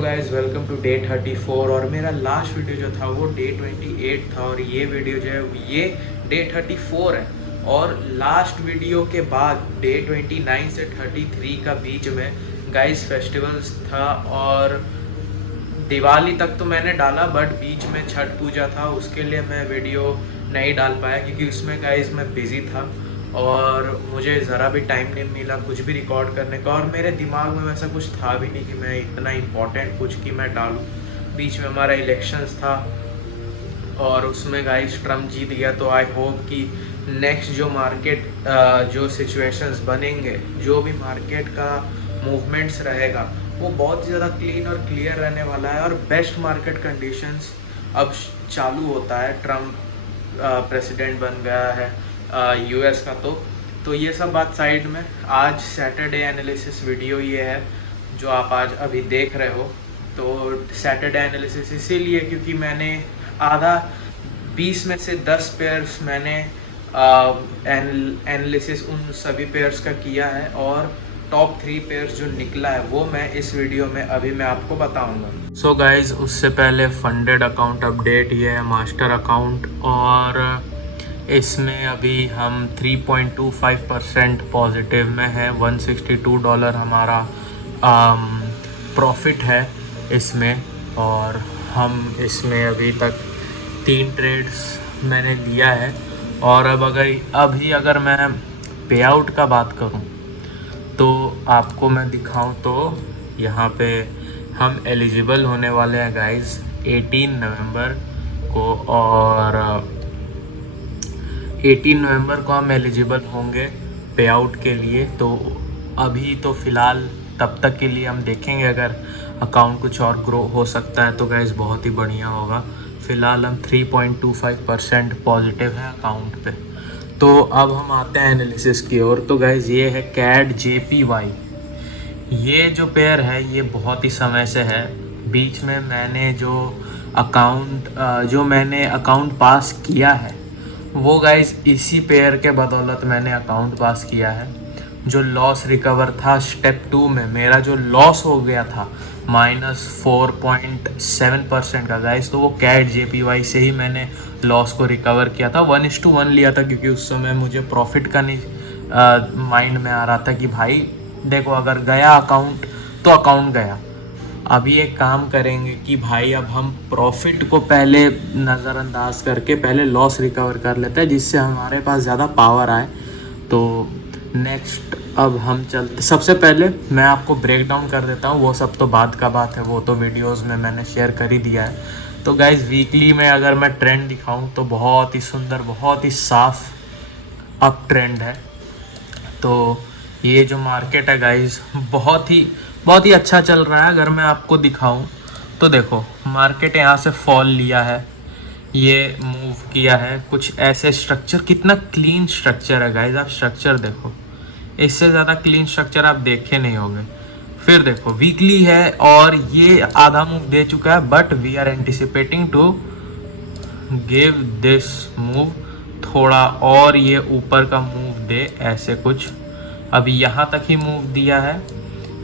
Hello guys, welcome to day 34। और मेरा last video जो था वो डे 28 था और ये वीडियो जो है ये डे 34 है। और लास्ट वीडियो के बाद डे 29 से 33 का बीच में गाइस फेस्टिवल्स था और दिवाली तक तो मैंने डाला, बट बीच में छठ पूजा था, उसके लिए मैं वीडियो नहीं डाल पाया क्योंकि उसमें गाइस मैं बिज़ी था और मुझे ज़रा भी टाइम नहीं मिला कुछ भी रिकॉर्ड करने का। और मेरे दिमाग में वैसा कुछ था भी नहीं कि मैं इतना इम्पोर्टेंट कुछ कि मैं डालूँ। बीच में हमारा इलेक्शंस था और उसमें गाइस ट्रम्प जीत गया, तो आई होप कि नेक्स्ट जो मार्केट जो सिचुएशंस बनेंगे, जो भी मार्केट का मूवमेंट्स रहेगा वो बहुत ज़्यादा क्लीन और क्लियर रहने वाला है और बेस्ट मार्केट कंडीशंस अब चालू होता है। ट्रम्प प्रेसिडेंट बन गया है यूएस का। तो ये सब बात साइड में, आज सैटरडे एनालिसिस वीडियो ये है जो आप आज अभी देख रहे हो। तो सैटरडे एनालिसिस इसीलिए क्योंकि मैंने आधा 20 में से 10 पेयर्स मैंने एनालिसिस उन सभी पेयर्स का किया है और टॉप 3 पेयर्स जो निकला है वो मैं इस वीडियो में अभी मैं आपको बताऊंगा। सो गाइज, उससे पहले फंडेड अकाउंट अपडेट, ये है मास्टर अकाउंट और इसमें अभी हम 3.25% पॉजिटिव में है। $162 हमारा प्रॉफिट है इसमें और हम इसमें अभी तक 3 ट्रेड्स मैंने लिया है। और अब अगर मैं पे आउट का बात करूं तो आपको मैं दिखाऊं तो यहाँ पे हम एलिजिबल होने वाले हैं गाइस 18 नवंबर को, और 18 नवंबर को हम एलिजिबल होंगे पे आउट के लिए। तो अभी तो फ़िलहाल तब तक के लिए हम देखेंगे, अगर अकाउंट कुछ और ग्रो हो सकता है तो गाइस बहुत ही बढ़िया होगा। फ़िलहाल हम 3.25% पॉजिटिव है अकाउंट पे। तो अब हम आते हैं एनालिसिस की ओर। तो गाइस ये है कैड JPY। ये जो पेयर है ये बहुत ही समय से है। बीच में मैंने जो मैंने अकाउंट पास किया है वो गाइस इसी पेयर के बदौलत मैंने अकाउंट पास किया है। जो लॉस रिकवर था स्टेप 2 में, मेरा जो लॉस हो गया था -4.7% का गाइस, तो वो कैड JPY से ही मैंने लॉस को रिकवर किया था। 1:1 लिया था क्योंकि उस समय मुझे प्रॉफिट का नहीं माइंड में आ रहा था कि भाई देखो अगर गया अकाउंट तो अकाउंट गया। अभी एक काम करेंगे कि भाई अब हम प्रॉफिट को पहले नज़रअंदाज करके पहले लॉस रिकवर कर लेते हैं जिससे हमारे पास ज़्यादा पावर आए। तो नेक्स्ट अब हम चलते, सबसे पहले मैं आपको ब्रेक डाउन कर देता हूँ, वो सब तो बाद का बात है, वो तो वीडियोस में मैंने शेयर कर ही दिया है। तो गाइज़ वीकली में अगर मैं ट्रेंड दिखाऊँ तो बहुत ही सुंदर, बहुत ही साफ अप ट्रेंड है। तो ये जो मार्केट है गाइज़ बहुत ही अच्छा चल रहा है। अगर मैं आपको दिखाऊं तो देखो मार्केट यहाँ से फॉल लिया है, ये मूव किया है, कुछ ऐसे स्ट्रक्चर, कितना क्लीन स्ट्रक्चर है गाइज़। आप स्ट्रक्चर देखो, इससे ज़्यादा क्लीन स्ट्रक्चर आप देखे नहीं होंगे। फिर देखो वीकली है और ये आधा मूव दे चुका है, but we are anticipating to give this move थोड़ा और ये ऊपर का मूव दे, ऐसे कुछ। अभी यहाँ तक ही मूव दिया है,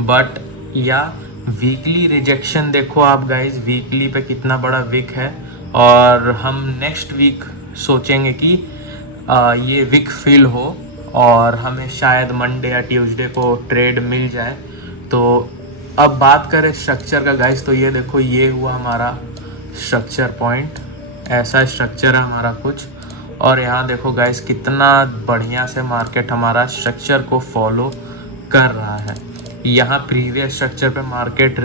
बट या वीकली रिजेक्शन देखो आप गाइज, वीकली पे कितना बड़ा विक है। और हम नेक्स्ट वीक सोचेंगे कि ये विक फिल हो और हमें शायद मंडे या ट्यूसडे को ट्रेड मिल जाए। तो अब बात करें स्ट्रक्चर का गाइज, तो ये देखो ये हुआ हमारा स्ट्रक्चर पॉइंट, ऐसा स्ट्रक्चर है हमारा कुछ। और यहाँ देखो गाइज कितना बढ़िया से मार्केट हमारा स्ट्रक्चर को फॉलो कर रहा है। यहाँ प्रीवियस स्ट्रक्चर पे मार्केट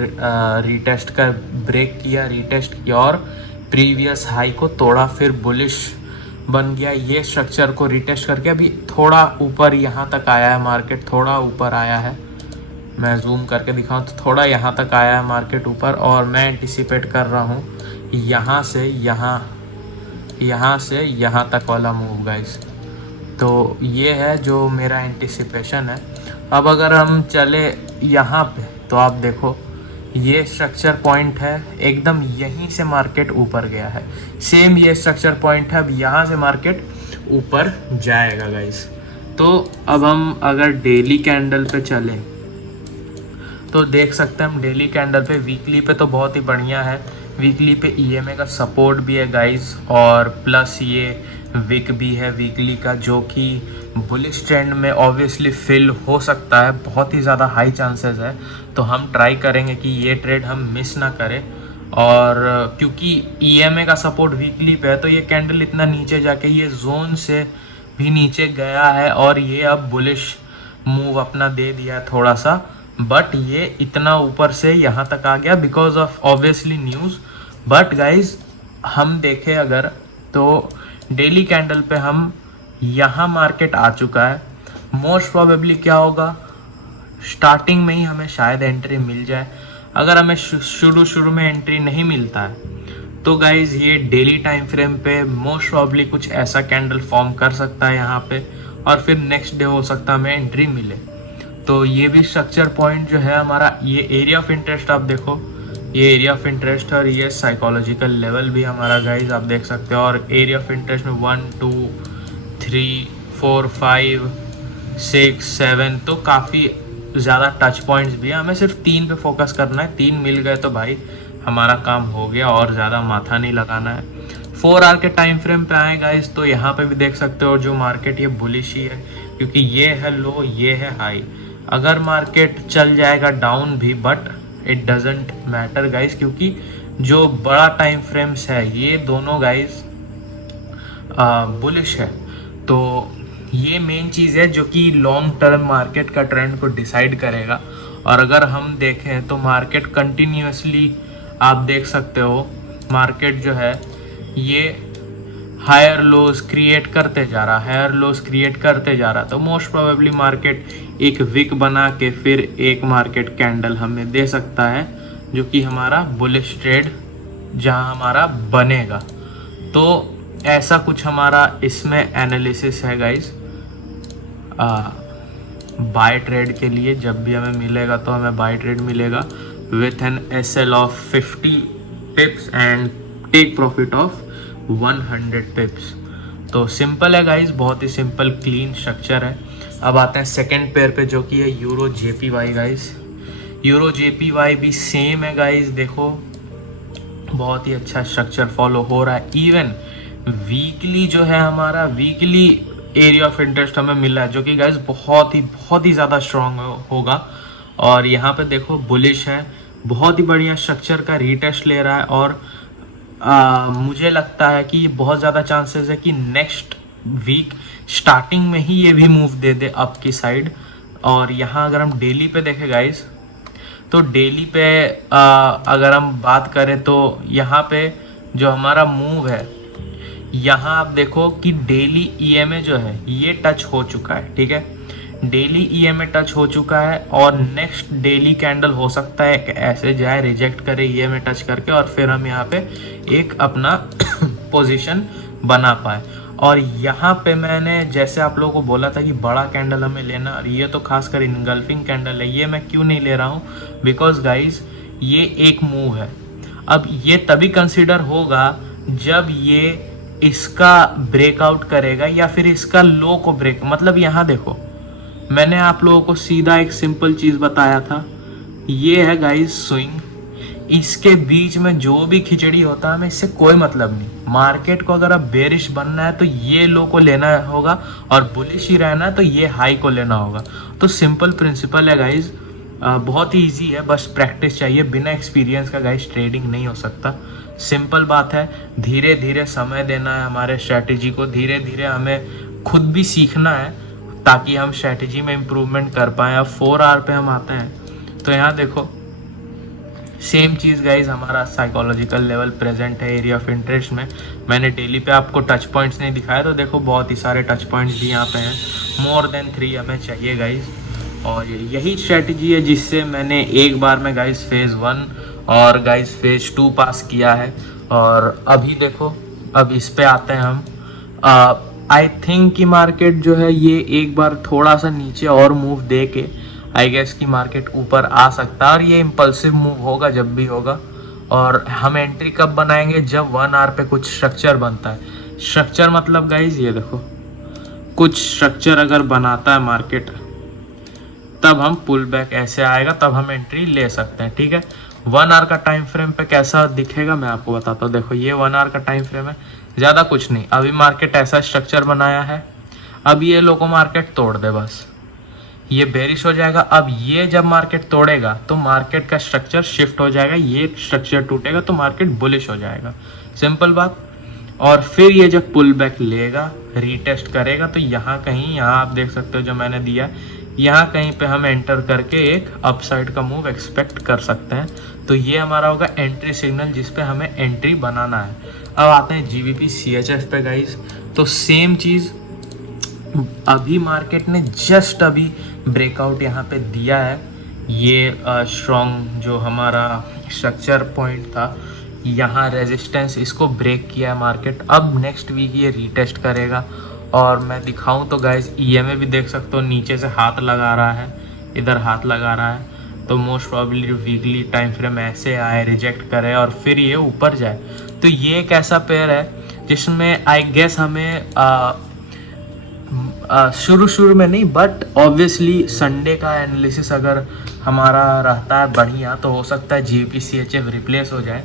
रीटेस्ट का ब्रेक किया, रीटेस्ट किया और प्रीवियस हाई को तोड़ा, फिर बुलिश बन गया। ये स्ट्रक्चर को रीटेस्ट करके अभी थोड़ा ऊपर यहाँ तक आया है मार्केट, थोड़ा ऊपर आया है। मैं जूम करके दिखाऊँ तो थोड़ा यहाँ तक आया है मार्केट ऊपर, और मैं एंटिसिपेट कर रहा हूँ यहाँ से यहाँ तक वाला मूव गाइस। तो ये है जो मेरा एंटिसिपेशन है। अब अगर हम चले यहाँ पे तो आप देखो ये स्ट्रक्चर पॉइंट है, एकदम यहीं से मार्केट ऊपर गया है। सेम ये स्ट्रक्चर पॉइंट है, अब यहाँ से मार्केट ऊपर जाएगा गाइस। तो अब हम अगर डेली कैंडल पे चलें तो देख सकते हैं हम डेली कैंडल पे, वीकली पे तो बहुत ही बढ़िया है। वीकली पे ईएमए का सपोर्ट भी है गाइस, और प्लस ये विक भी है वीकली का, जो कि बुलिश ट्रेंड में ऑब्वियसली फिल हो सकता है, बहुत ही ज़्यादा हाई चांसेस है। तो हम ट्राई करेंगे कि ये ट्रेड हम मिस ना करें। और क्योंकि ईएमए का सपोर्ट वीकली पे है, तो ये कैंडल इतना नीचे जाके ये जोन से भी नीचे गया है, और ये अब बुलिश मूव अपना दे दिया है थोड़ा सा, बट ये इतना ऊपर से यहाँ तक आ गया because of obviously news. But guys हम देखें अगर, तो डेली कैंडल पे हम यहाँ मार्केट आ चुका है। मोस्ट प्रोबेबली क्या होगा, स्टार्टिंग में ही हमें शायद एंट्री मिल जाए। अगर हमें शुरू में एंट्री नहीं मिलता है तो गाइज ये डेली टाइम फ्रेम पे मोस्ट प्रॉब्ली कुछ ऐसा कैंडल फॉर्म कर सकता है यहाँ पे, और फिर नेक्स्ट डे हो सकता है हमें एंट्री मिले। तो ये भी स्ट्रक्चर पॉइंट जो है हमारा, ये एरिया ऑफ इंटरेस्ट आप देखो, ये एरिया ऑफ इंटरेस्ट और ये साइकोलॉजिकल लेवल भी हमारा गाइज आप देख सकते हो। और एरिया ऑफ इंटरेस्ट में 1 2 3 4 5 6 7 तो काफ़ी ज़्यादा टच पॉइंट्स भी है। हमें सिर्फ 3 पे फोकस करना है, 3 मिल गए तो भाई हमारा काम हो गया, और ज़्यादा माथा नहीं लगाना है। 4 आवर के टाइम फ्रेम पे आए गाइस, तो यहाँ पे भी देख सकते हो जो मार्केट ये बुलिश ही है, क्योंकि ये है लो, ये है हाई। अगर मार्केट चल जाएगा डाउन भी, but it doesn't matter guys, क्योंकि जो बड़ा टाइम फ्रेम्स है ये दोनों गाइस बुलिश है। तो ये मेन चीज़ है जो कि लॉन्ग टर्म मार्केट का ट्रेंड को डिसाइड करेगा। और अगर हम देखें तो मार्केट कंटिन्यूसली आप देख सकते हो, मार्केट जो है ये हायर लोज क्रिएट करते जा रहा, हायर लोज क्रिएट करते जा रहा। तो मोस्ट प्रोबेबली मार्केट एक विक बना के फिर एक मार्केट कैंडल हमें दे सकता है, जो कि हमारा बुलिश ट्रेड जहां हमारा बनेगा। तो ऐसा कुछ हमारा इसमें एनालिसिस है गाइस। बाय ट्रेड के लिए जब भी हमें मिलेगा तो हमें बाय ट्रेड मिलेगा with an SL of 50 pips and take profit of 100 pips. तो सिंपल है गाइस, बहुत ही सिंपल क्लीन स्ट्रक्चर है। अब आते हैं सेकंड पेयर पे, जो कि है euro JPY guys. Euro JPY भी सेम है गाइस, देखो बहुत ही अच्छा स्ट्रक्चर फॉलो हो रहा है। इवन वीकली जो है हमारा, वीकली एरिया ऑफ इंटरेस्ट हमें मिला है, जो कि गाइस बहुत ही ज़्यादा स्ट्रॉन्ग होगा। और यहाँ पे देखो बुलिश है, बहुत ही बढ़िया स्ट्रक्चर का रीटेस्ट ले रहा है। और मुझे लगता है कि बहुत ज़्यादा चांसेस है कि नेक्स्ट वीक स्टार्टिंग में ही ये भी मूव दे दे अप की साइड। और यहाँ अगर हम डेली पे देखें गाइस, तो डेली पे अगर हम बात करें तो यहाँ पे जो हमारा मूव है, यहाँ आप देखो कि डेली EMA जो है ये टच हो चुका है, ठीक है, डेली EMA टच हो चुका है। और नेक्स्ट डेली कैंडल हो सकता है ऐसे जाए, रिजेक्ट करे EMA टच करके, और फिर हम यहाँ पे एक अपना पोजीशन बना पाए। और यहाँ पे मैंने जैसे आप लोगों को बोला था कि बड़ा कैंडल हमें लेना, और ये तो खासकर इनगल्फिंग कैंडल है, ये मैं क्यों नहीं ले रहा हूँ, बिकॉज गाइज ये एक मूव है। अब ये तभी कंसिडर होगा जब ये इसका ब्रेकआउट करेगा या फिर इसका लो को ब्रेक, मतलब यहाँ देखो मैंने आप लोगों को सीधा एक सिंपल चीज़ बताया था, ये है गाइस स्विंग। इसके बीच में जो भी खिचड़ी होता है हमें इससे कोई मतलब नहीं। मार्केट को अगर अब बेरिश बनना है तो ये लो को लेना होगा, और बुलिश ही रहना है तो ये हाई को लेना होगा। तो सिंपल प्रिंसिपल है गाइज, बहुत ही ईजी है, बस प्रैक्टिस चाहिए। बिना एक्सपीरियंस का गाइज ट्रेडिंग नहीं हो सकता। सिंपल बात है, धीरे धीरे समय देना है हमारे स्ट्रैटेजी को, धीरे धीरे हमें खुद भी सीखना है ताकि हम स्ट्रैटेजी में इम्प्रूवमेंट कर पाएँ। अब 4 आवर पे हम आते हैं तो यहाँ देखो सेम चीज़ गाइज, हमारा साइकोलॉजिकल लेवल प्रेजेंट है एरिया ऑफ इंटरेस्ट में। मैंने डेली पे आपको टच पॉइंट्स नहीं दिखाया, तो देखो बहुत ही सारे टच पॉइंट्स भी यहाँ पे हैं, मोर देन 3 हमें चाहिए गाइज। और यही स्ट्रैटेजी है जिससे मैंने एक बार में गाइज फेज़ 1 और गाइज फेज़ 2 पास किया है। और अभी देखो, अब इस पे आते हैं हम। आई थिंक कि मार्केट जो है ये एक बार थोड़ा सा नीचे और मूव दे के आई गेस कि मार्केट ऊपर आ सकता है, और ये इम्पल्सिव मूव होगा जब भी होगा। और हम एंट्री कब बनाएंगे, जब 1 आवर पे कुछ स्ट्रक्चर बनता है। स्ट्रक्चर मतलब गाइज ये देखो, कुछ स्ट्रक्चर अगर बनाता है मार्केट तब हम पुल बैक ऐसे आएगा तब हम एंट्री ले सकते हैं, ठीक है। 1 आवर का टाइम फ्रेम पे कैसा दिखेगा मैं आपको बताता हूँ। देखो ये 1 आवर का टाइम फ्रेम है, ज़्यादा कुछ नहीं। अभी मार्केट ऐसा स्ट्रक्चर बनाया है, अब ये लोगो मार्केट तोड़ दे बस, ये बेरिश हो जाएगा। अब ये जब मार्केट तोड़ेगा तो मार्केट का स्ट्रक्चर शिफ्ट हो जाएगा, ये स्ट्रक्चर टूटेगा तो मार्केट बुलिश हो जाएगा, सिंपल बात। और फिर ये जब पुल बैक लेगा, रीटेस्ट करेगा, तो यहाँ कहीं, यहाँ आप देख सकते हो जो मैंने दिया, यहाँ कहीं पे हम एंटर करके एक अपसाइड का मूव एक्सपेक्ट कर सकते हैं। तो ये हमारा होगा एंट्री सिग्नल जिस पे हमें एंट्री बनाना है। अब आते हैं GBP CHF पे गाइस, तो सेम चीज़, अभी मार्केट ने जस्ट अभी ब्रेकआउट यहाँ पे दिया है। ये स्ट्रॉन्ग जो हमारा स्ट्रक्चर पॉइंट था, यहाँ रेजिस्टेंस, इसको ब्रेक किया है मार्केट। अब नेक्स्ट वीक ये रीटेस्ट करेगा, और मैं दिखाऊं तो गाइस EMA भी देख सकते हो, नीचे से हाथ लगा रहा है, इधर हाथ लगा रहा है। तो most probably weekly time frame ऐसे आए, रिजेक्ट करे और फिर ये ऊपर जाए। तो ये एक ऐसा पेयर है जिसमें आई गेस हमें शुरू में नहीं, बट ऑब्वियसली संडे का एनालिसिस अगर हमारा रहता है बढ़िया तो हो सकता है GBP CHF रिप्लेस हो जाए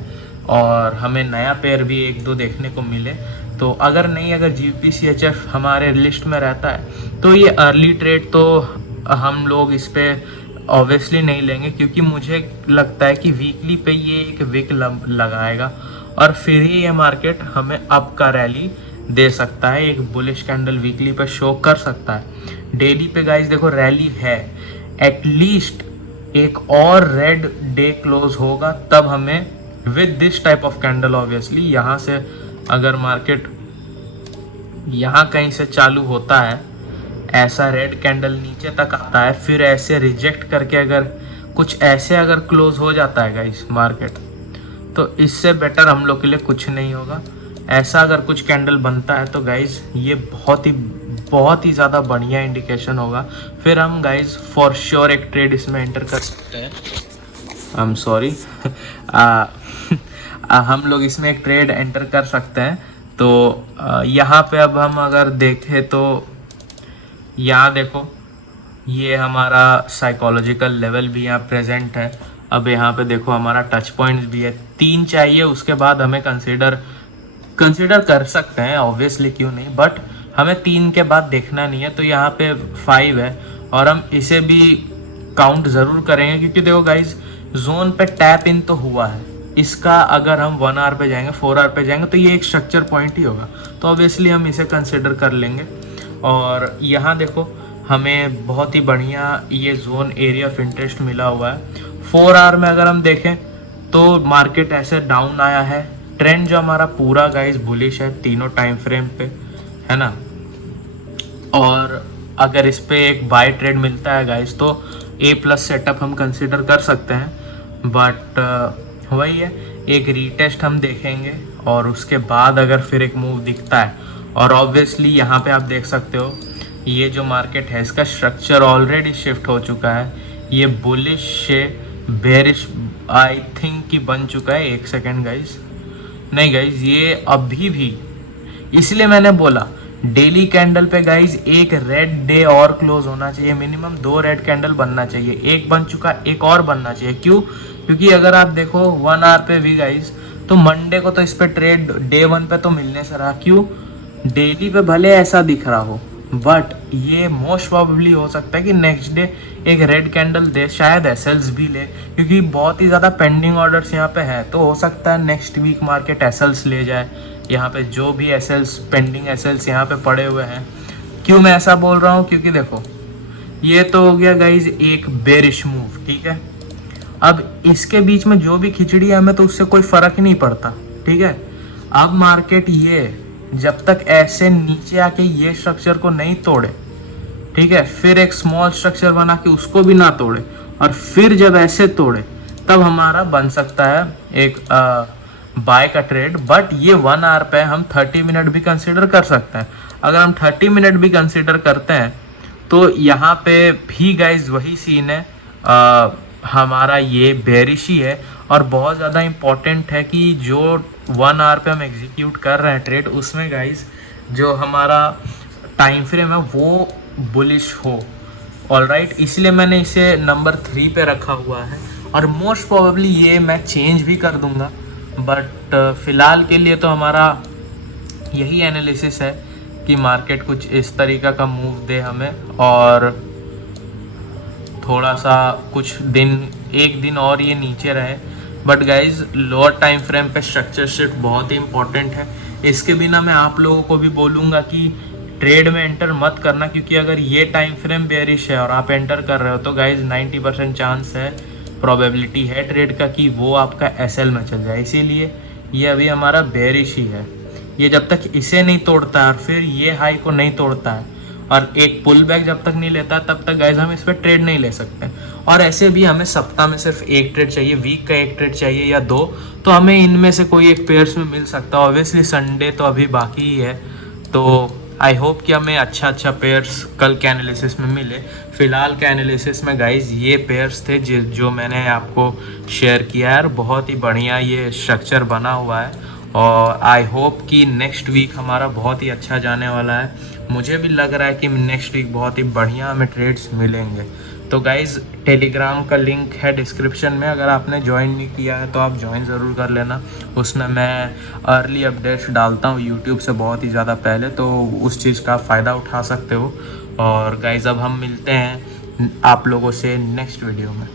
और हमें नया पेयर भी 1-2 देखने को मिले। तो अगर GBP CHF हमारे लिस्ट में रहता है तो ये अर्ली ट्रेड तो हम लोग इस पे ऑब्वियसली नहीं लेंगे, क्योंकि मुझे लगता है कि वीकली पे ये एक विक लगाएगा और फिर ही ये मार्केट हमें अप का रैली दे सकता है, एक बुलिश कैंडल वीकली पे शो कर सकता है। डेली पे गाइस देखो रैली है, एटलीस्ट एक और रेड डे क्लोज होगा तब हमें with this type of candle, obviously यहाँ से अगर मार्केट यहाँ कहीं से चालू होता है, ऐसा रेड कैंडल नीचे तक आता है, फिर ऐसे रिजेक्ट करके अगर कुछ ऐसे अगर क्लोज हो जाता है गाइस मार्केट, तो इससे बेटर हम लोग के लिए कुछ नहीं होगा। ऐसा अगर कुछ कैंडल बनता है तो गाइस ये बहुत ही ज़्यादा बढ़िया इंडिकेशन होगा। फिर हम गाइस फॉर श्योर एक ट्रेड इसमें एंटर कर सकते हैं। आई एम सॉरी हम लोग इसमें एक ट्रेड एंटर कर सकते हैं। तो यहाँ पे अब हम अगर देखें तो यहाँ देखो ये हमारा साइकोलॉजिकल लेवल भी यहाँ प्रेजेंट है। अब यहाँ पे देखो हमारा टच पॉइंट्स भी है, 3 चाहिए, उसके बाद हमें कंसीडर कर सकते हैं ऑब्वियसली, क्यों नहीं, बट हमें 3 के बाद देखना नहीं है। तो यहाँ पे 5 है और हम इसे भी काउंट ज़रूर करेंगे, क्योंकि देखो गाइज जोन पे टैप इन तो हुआ है, इसका अगर हम 1 आवर पे जाएंगे, 4 आवर पे जाएंगे तो ये एक स्ट्रक्चर पॉइंट ही होगा, तो ऑब्वियसली हम इसे कंसिडर कर लेंगे। और यहाँ देखो हमें बहुत ही बढ़िया ये जोन एरिया ऑफ इंटरेस्ट मिला हुआ है। 4 आवर में अगर हम देखें तो मार्केट ऐसे डाउन आया है, ट्रेंड जो हमारा पूरा गाइस बुलिश है तीनों टाइम फ्रेम पे, है ना। और अगर इस पे एक बाय ट्रेड मिलता है गाइस तो A+ सेटअप हम कंसिडर कर सकते हैं, बट वही है, एक रीटेस्ट हम देखेंगे और उसके बाद अगर फिर एक मूव दिखता है, और ऑब्वियसली यहाँ पे आप देख सकते हो ये जो मार्केट है इसका स्ट्रक्चर ऑलरेडी शिफ्ट हो चुका है, ये बुलिश से बेरिश आई थिंक कि बन चुका है। 1 सेकेंड गाइस, नहीं गाइज ये अभी भी, इसलिए मैंने बोला डेली कैंडल पे गाइज एक रेड डे और क्लोज होना चाहिए, मिनिमम 2 रेड कैंडल बनना चाहिए, एक बन चुका, एक और बनना चाहिए। क्यों? क्योंकि अगर आप देखो 1 आवर पे भी गाइज, तो मंडे को तो इस पे ट्रेड डे 1 पे तो मिलने से रहा। क्यों? डेली पे भले ऐसा दिख रहा हो, बट ये मोस्ट प्रोबेबली हो सकता है कि नेक्स्ट डे एक रेड कैंडल दे, शायद एसएल्स भी ले, क्योंकि बहुत ही ज़्यादा पेंडिंग ऑर्डर्स यहाँ पे है। तो हो सकता है नेक्स्ट वीक मार्केट एसएल्स ले जाए, यहाँ पे जो भी एसएल्स पेंडिंग एसएल्स यहाँ पे पड़े हुए हैं। क्यों मैं ऐसा बोल रहा हूँ? क्योंकि देखो ये तो हो गया गाइज एक बेरिश मूव, ठीक है। अब इसके बीच में जो भी खिचड़ी है हमें तो उससे कोई फ़र्क ही नहीं पड़ता, ठीक है। अब मार्केट ये जब तक ऐसे नीचे आके ये स्ट्रक्चर को नहीं तोड़े, ठीक है, फिर एक स्मॉल स्ट्रक्चर बना के उसको भी ना तोड़े, और फिर जब ऐसे तोड़े तब हमारा बन सकता है एक बाय का ट्रेड। बट ये 1 आवर पे हम 30 मिनट भी कंसिडर कर सकते हैं। अगर हम 30 मिनट भी कंसिडर करते हैं तो यहाँ पे भी गाइज वही सीन है, हमारा ये बेरिश ही है। और बहुत ज़्यादा इम्पॉर्टेंट है कि जो 1 आवर पे हम एग्जीक्यूट कर रहे हैं ट्रेड, उसमें गाइज जो हमारा टाइम फ्रेम है वो बुलिश हो, ऑलराइट, इसलिए मैंने इसे नंबर 3 पे रखा हुआ है और मोस्ट प्रोबेबली ये मैं चेंज भी कर दूंगा, बट फ़िलहाल के लिए तो हमारा यही एनालिसिस है कि मार्केट कुछ इस तरीक़ा का मूव दे हमें और थोड़ा सा कुछ दिन, एक दिन और ये नीचे रहे। But guys lower time frame पे स्ट्रक्चर शिफ्ट बहुत ही इंपॉर्टेंट है। इसके बिना मैं आप लोगों को भी बोलूँगा कि ट्रेड में एंटर मत करना, क्योंकि अगर ये टाइम फ्रेम बेयरिश है और आप एंटर कर रहे हो तो गाइज 90% चांस है, प्रोबेबिलिटी है ट्रेड का कि वो आपका एसएल में चल जाए। इसीलिए ये अभी हमारा बेयरिश ही है। ये जब तक इसे नहीं तोड़ता है और फिर ये हाई को नहीं तोड़ता है और एक पुल बैक जब तक नहीं लेता तब तक गाइज हम इस पर ट्रेड नहीं ले सकते। और ऐसे भी हमें सप्ताह में सिर्फ एक ट्रेड चाहिए, वीक का एक ट्रेड चाहिए या 2, तो हमें इनमें से कोई एक पेयर्स में मिल सकता है। ऑब्वियसली संडे तो अभी बाकी ही है, तो आई होप कि हमें अच्छा पेयर्स कल के एनालिसिस में मिले। फ़िलहाल के एनालिसिस में गाइज ये पेयर्स थे जो मैंने आपको शेयर किया है और बहुत ही बढ़िया ये स्ट्रक्चर बना हुआ है और आई होप कि नेक्स्ट वीक हमारा बहुत ही अच्छा जाने वाला है। मुझे भी लग रहा है कि नेक्स्ट वीक बहुत ही बढ़िया हमें ट्रेड्स मिलेंगे। तो गाइज़ टेलीग्राम का लिंक है डिस्क्रिप्शन में, अगर आपने ज्वाइन नहीं किया है तो आप ज्वाइन ज़रूर कर लेना। उसमें मैं अर्ली अपडेट्स डालता हूँ यूट्यूब से बहुत ही ज़्यादा पहले, तो उस चीज़ का फ़ायदा उठा सकते हो। और गाइज़ अब हम मिलते हैं आप लोगों से नेक्स्ट वीडियो में।